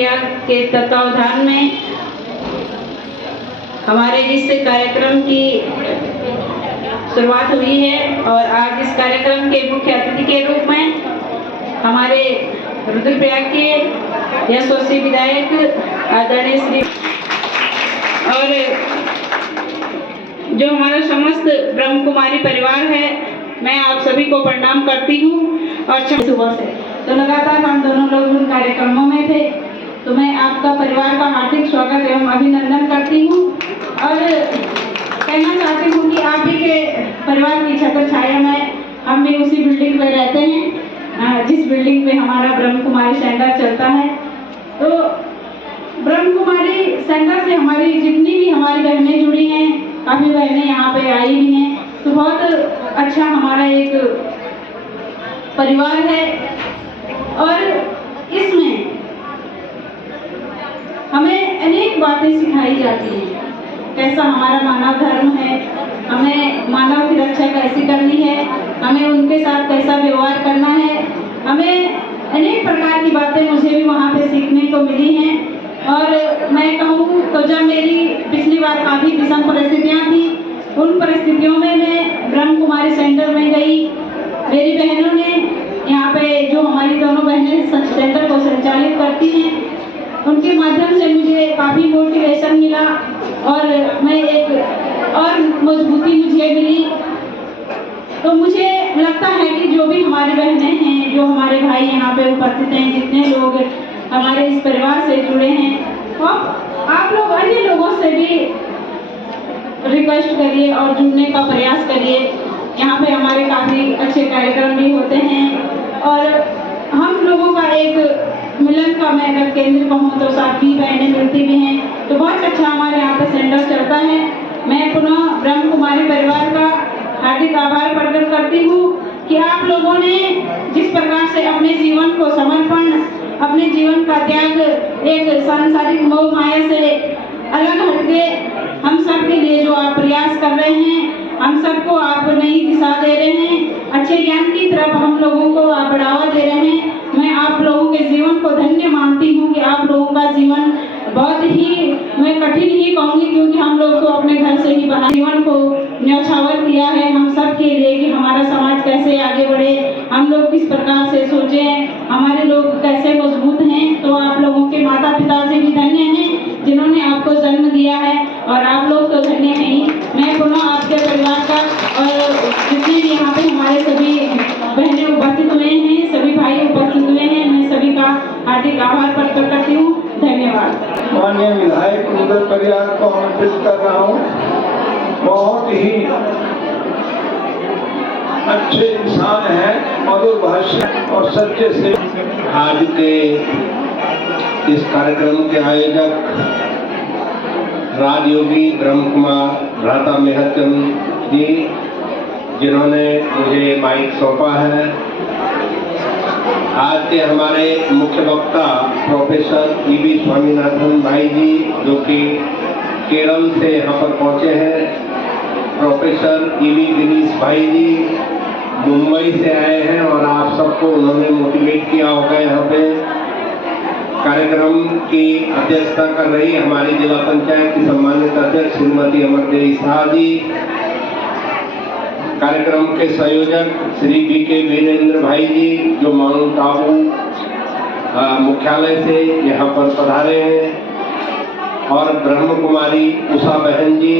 रुद्रप्रयाग के तत्वावधान में हमारे इस कार्यक्रम की शुरुआत हुई है और आज इस कार्यक्रम के मुख्य अतिथि के रूप में हमारे रुद्रप्रयाग के यशस्वी विधायक आदरणीय श्री और जो हमारा समस्त ब्रह्म कुमारी परिवार है, मैं आप सभी को प्रणाम करती हूँ। और सुबह से तो लगातार हम दोनों लोग उन कार्यक्रमों में थे, तो मैं आपका परिवार का हार्दिक स्वागत एवं अभिनंदन करती हूँ और कहना चाहती हूँ कि आप भी के परिवार की छत्र छाया में हम भी उसी बिल्डिंग में रहते हैं जिस बिल्डिंग में हमारा ब्रह्म कुमारी सेंटर चलता है। तो ब्रह्म कुमारी सेंटर से हमारी जितनी भी हमारी बहनें जुड़ी हैं, काफ़ी बहनें यहाँ पे आई भी हैं, तो बहुत अच्छा हमारा एक परिवार है। और इसमें हमें अनेक बातें सिखाई जाती हैं, कैसा हमारा मानव धर्म है, हमें मानव की रक्षा कैसी करनी है, हमें उनके साथ कैसा व्यवहार करना है, हमें अनेक प्रकार की बातें मुझे भी वहाँ पे सीखने को मिली हैं। और मैं कहूँ तो जब मेरी पिछली बार काफ़ी विषम परिस्थितियाँ थी, उन परिस्थितियों में मैं ब्रह्म कुमारी सेंटर में गई। मेरी बहनों ने यहाँ पे जो हमारी दोनों बहनें सेंटर को संचालित करती हैं, उनके माध्यम से मुझे काफ़ी मोटिवेशन मिला और मैं एक और मजबूती मुझे मिली। तो मुझे लगता है कि जो भी हमारी बहनें हैं, जो हमारे भाई यहाँ पे उपस्थित हैं, जितने लोग हमारे इस परिवार से जुड़े हैं, आप लोग अन्य लोगों से भी रिक्वेस्ट करिए और जुड़ने का प्रयास करिए। यहाँ पे हमारे काफ़ी अच्छे कार्यक्रम भी होते हैं और हम लोगों का एक मिलन का मैं अगर केंद्र कहूँ तो साथी बहनें मिलती भी हैं, तो बहुत अच्छा हमारे यहाँ पे सेंटर चलता है। मैं पुनः ब्रह्म कुमारी परिवार का हार्दिक आभार प्रकट करती हूँ कि आप लोगों ने जिस प्रकार से अपने जीवन को समर्पण, अपने जीवन का त्याग एक सांसारिक मोह माया से अलग हटके हम सब के लिए जो आप प्रयास कर रहे हैं, हम सबको आप नई दिशा दे रहे हैं, अच्छे ज्ञान की तरफ हम लोगों को आप बढ़ावा दे रहे हैं। मैं आप लोगों के जीवन को धन्य मानती हूँ कि आप लोगों का जीवन बहुत ही, मैं कठिन ही कहूँगी, क्योंकि हम लोग को अपने घर से ही बाहर जीवन को न्यौछावर किया है हम सब के लिए कि हमारा समाज कैसे आगे बढ़े, हम लोग किस प्रकार से सोचें, हमारे लोग कैसे मजबूत हैं। तो आप लोगों के माता पिता से भी धन्य हैं जिन्होंने आपको जन्म दिया है और आप लोग तो धन्य हैं ही। मैं पुनः आपके परिवार का और जितने भी यहाँ पे हमारे सभी बहनें उपस्थित हुए हैं, सभी भाई उपस्थित हुए हैं, मैं सभी का हार्दिक आभार प्रकट करती हूँ। धन्यवाद। माननीय विधायक रुद्रप्रयाग को आमंत्रित कर रहा हूँ। बहुत ही अच्छे इंसान हैं, मधुर भाषा और सच्चे से। आज के इस कार्यक्रम के आयोजक राजयोगी ब्रह्म कुमार भ्राता मेहरचंद जी, जिन्होंने मुझे माइक सौंपा है। आज के हमारे मुख्य वक्ता प्रोफेसर ईवी स्वामीनाथन भाई जी, जो कि केरल से यहाँ पर पहुँचे हैं। प्रोफेसर ईवी गिरीश भाई जी मुंबई से आए हैं और आप सबको उन्होंने मोटिवेट किया होगा। यहाँ पे कार्यक्रम की अध्यक्षता कर रही हमारी जिला पंचायत की सम्मानित अध्यक्ष श्रीमती अमरदेवी शाह जी, कार्यक्रम के संयोजक श्री BK वीरेंद्र भाई जी, जो माउंट आबू मुख्यालय से यहाँ पर पधारे हैं, और ब्रह्म कुमारी उषा बहन जी,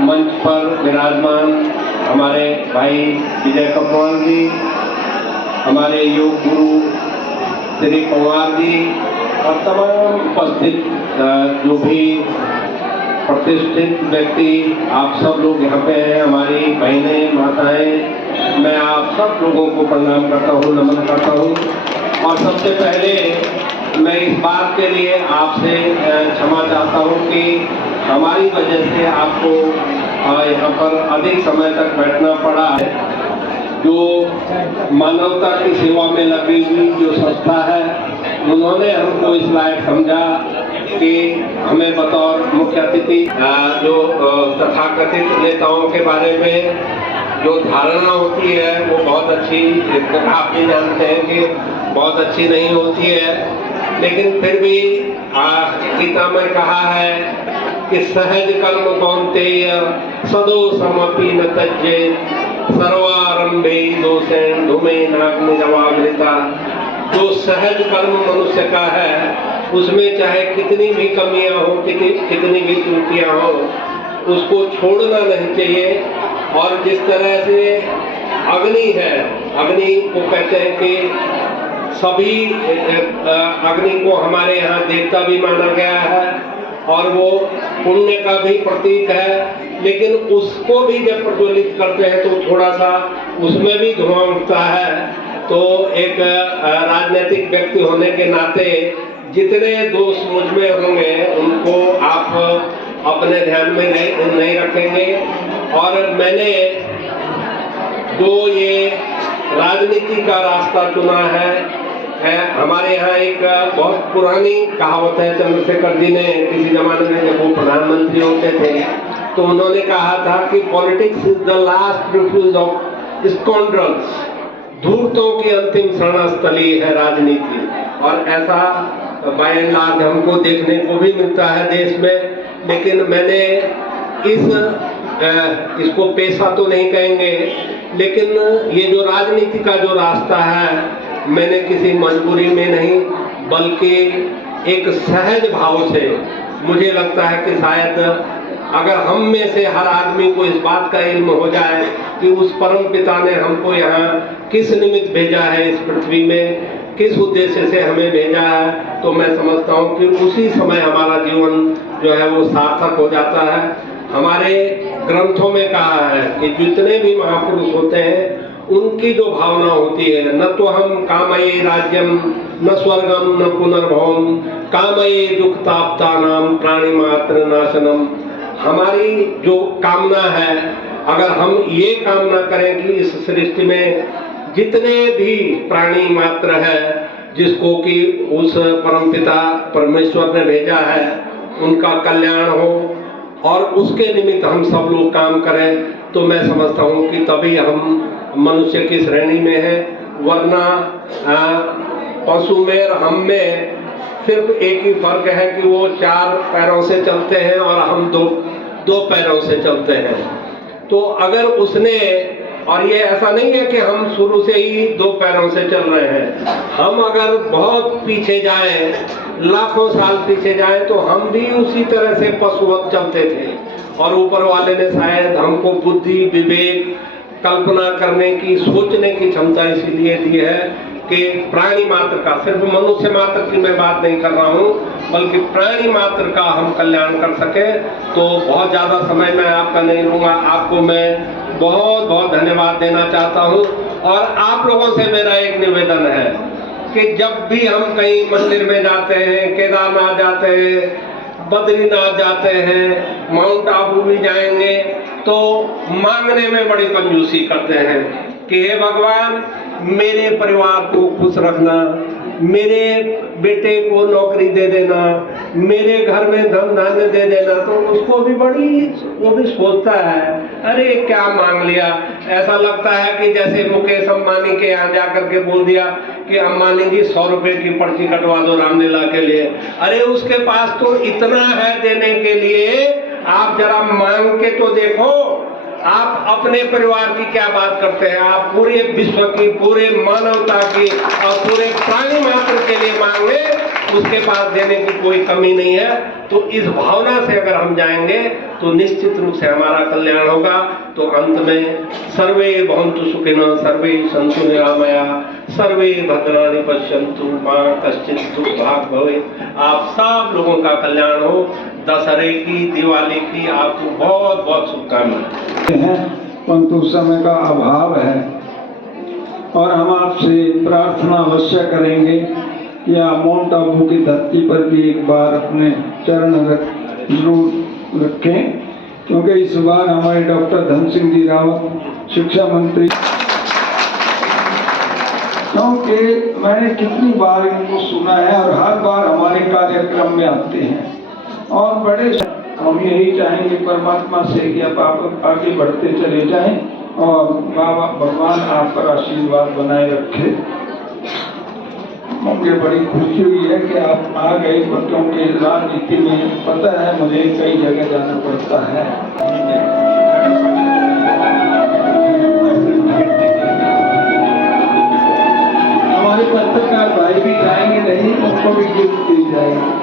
मंच पर विराजमान हमारे भाई विजय कपवाल जी, हमारे योग गुरु श्री कुमार जी और तमाम उपस्थित जो भी प्रतिष्ठित व्यक्ति, आप सब लोग यहाँ पे हैं, हमारी बहनें माताएं, मैं आप सब लोगों को प्रणाम करता हूँ, नमन करता हूँ। और सबसे पहले मैं इस बात के लिए आपसे क्षमा चाहता हूँ कि हमारी वजह से आपको यहाँ पर अधिक समय तक बैठना पड़ा है। जो मानवता की सेवा में लगी हुई जो संस्था है, उन्होंने हमको इस लायक समझा कि हमें बतौर मुख्य अतिथि जो तथाकथित नेताओं के बारे में जो धारणा होती है वो बहुत अच्छी, आप भी जानते हैं कि बहुत अच्छी नहीं होती है, लेकिन फिर भी गीता में कहा है कि सहज कर्म कौन्तेय सदोषमपि न त्यजेत् सर्वारंभे दोषेण धूमेनाग्निरवावृता। जो सहज कर्म मनुष्य का है उसमें चाहे कितनी भी कमियां हो, कितनी भी त्रुटियां हो, उसको छोड़ना नहीं चाहिए। और जिस तरह से अग्नि है, अग्नि को कहते हैं कि सभी अग्नि को हमारे यहाँ देवता भी माना गया है और वो पुण्य का भी प्रतीक है, लेकिन उसको भी जब प्रज्वलित करते हैं तो थोड़ा सा उसमें भी धुआं उठता है। तो एक राजनीतिक व्यक्ति होने के नाते जितने दोष मुझ में होंगे उनको आप अपने ध्यान में नहीं रखेंगे। और मैंने जो ये राजनीति का रास्ता चुना है, हमारे यहाँ एक बहुत पुरानी कहावत है, चंद्रशेखर जी ने किसी जमाने में जब वो प्रधानमंत्री होते थे तो उन्होंने कहा था कि politics is the last refuge of scoundrels, धूर्तों की अंतिम शरणस्थली है राजनीति। और ऐसा बाय एंड लार्ज हमको देखने को भी मिलता है देश में। लेकिन मैंने इसको पेशा तो नहीं कहेंगे, लेकिन ये जो राजनीति का जो रास्ता है मैंने किसी मजबूरी में नहीं बल्कि एक सहज भाव से, मुझे लगता है कि शायद अगर हम में से हर आदमी को इस बात का इल्म हो जाए कि उस परम पिता ने हमको यहाँ किस निमित्त भेजा है, इस पृथ्वी में किस उद्देश्य से हमें भेजा है, तो मैं समझता हूँ कि उसी समय हमारा जीवन जो है वो सार्थक हो जाता है। हमारे ग्रंथों में कहा है कि जितने भी महापुरुष होते हैं उनकी जो भावना होती है, न तो हम कामये राज्यम न स्वर्गम न पुनर्भवम कामये दुखताप्तानाम प्राणी मात्र नाशनम। हमारी जो कामना है, अगर हम ये कामना करें कि इस सृष्टि में जितने भी प्राणी मात्र है जिसको कि उस परमपिता परमेश्वर ने भेजा है उनका कल्याण हो और उसके निमित्त हम सब लोग काम करें, तो मैं समझता हूँ कि तभी हम मनुष्य की श्रेणी में है। वरना पशु में और हम में सिर्फ एक ही फर्क है कि वो 4 पैरों से चलते हैं और हम दो पैरों से चलते हैं। तो अगर उसने, और ये ऐसा नहीं है कि हम शुरू से ही 2 पैरों से चल रहे हैं, हम अगर बहुत पीछे जाएं, लाखों साल पीछे जाएं, तो हम भी उसी तरह से पशुवत चलते थे। और ऊपर वाले ने शायद हमको बुद्धि, विवेक, कल्पना करने की, सोचने की क्षमता इसीलिए दी है कि प्राणी मात्र का, सिर्फ मनुष्य मात्र की मैं बात नहीं कर रहा हूँ, बल्कि प्राणी मात्र का हम कल्याण कर सके। तो बहुत ज़्यादा समय मैं आपका नहीं लूँगा, आपको मैं बहुत बहुत धन्यवाद देना चाहता हूँ। और आप लोगों से मेरा एक निवेदन है कि जब भी हम कहीं मंदिर में जाते हैं, केदारनाथ जाते हैं, बद्रीनाथ जाते हैं, माउंट आबू भी जाएंगे, तो मांगने में बड़ी कंजूसी करते हैं कि हे भगवान मेरे परिवार को खुश रखना, मेरे बेटे को नौकरी दे देना, मेरे घर में धन धान्य दे देना। तो उसको भी वो भी सोचता है, अरे क्या मांग लिया। ऐसा लगता है कि जैसे मुकेश अंबानी के यहाँ जाकर के बोल दिया कि अंबानी जी 100 रुपए की पर्ची कटवा दो रामलीला के लिए। अरे उसके पास तो इतना है देने के लिए, आप जरा मांग के तो देखो। आप अपने परिवार की क्या बात करते हैं, आप पूरे विश्व की, पूरे मानवता की और पूरे प्राणी मात्र के लिए मांगे, उसके पास देने की कोई कमी नहीं है। तो इस भावना से अगर हम जाएंगे तो निश्चित रूप से हमारा कल्याण होगा। तो अंत में सर्वे भवन्तु सुखिनः, सर्वे सन्तु निरामया, सर्वे भद्राणि पश्यन्तु मा कश्चित् दुर्भाग् भवेत्। आप सब लोगों का कल्याण हो। दशहरे की, दिवाली की आपको बहुत बहुत शुभकामनाएं। परंतु समय का अभाव है और हम आपसे प्रार्थना अवश्य करेंगे कि आप माउंट आबू की धरती पर भी एक बार अपने चरण जरूर रखें, क्योंकि इस बार हमारे डॉक्टर धन सिंह जी रावत शिक्षा मंत्री, क्योंकि मैंने कितनी बार इनको सुना है और हर बार हमारे कार्यक्रम में आते हैं और बड़े हम यही चाहेंगे परमात्मा से कि अब आप आगे बढ़ते चले जाएं और बाबा भगवान आप पर आशीर्वाद बनाए रखे। मुझे बड़ी खुशी हुई है कि आप आ गए, क्योंकि राजनीति में पता है मुझे कई जगह जाना पड़ता है। हमारे पत्रकार भाई भी जाएंगे नहीं, उनको भी गिफ्ट दी जाएगी।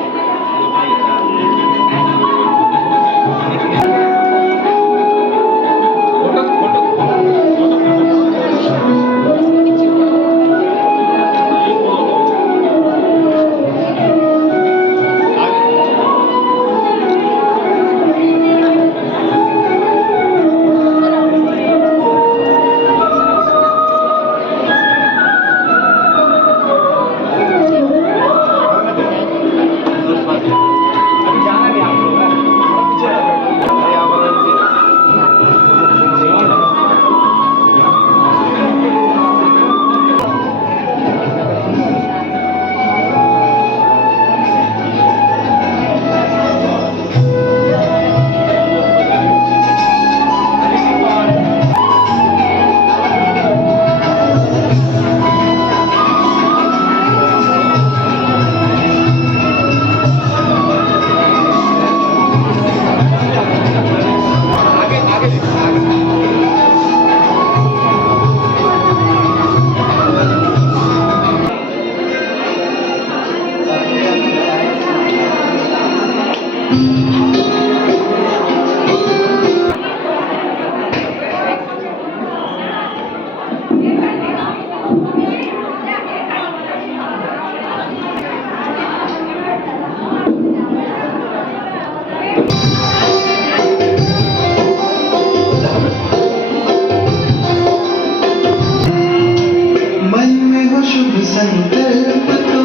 संकल्प तो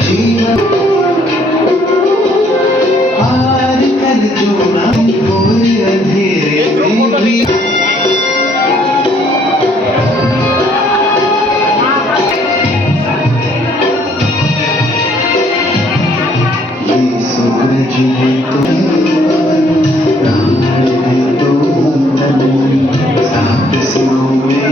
जीवन आज कल जो ना कोई अंधेरे में भी ये सूरज है तो राम है तो सात सिरों में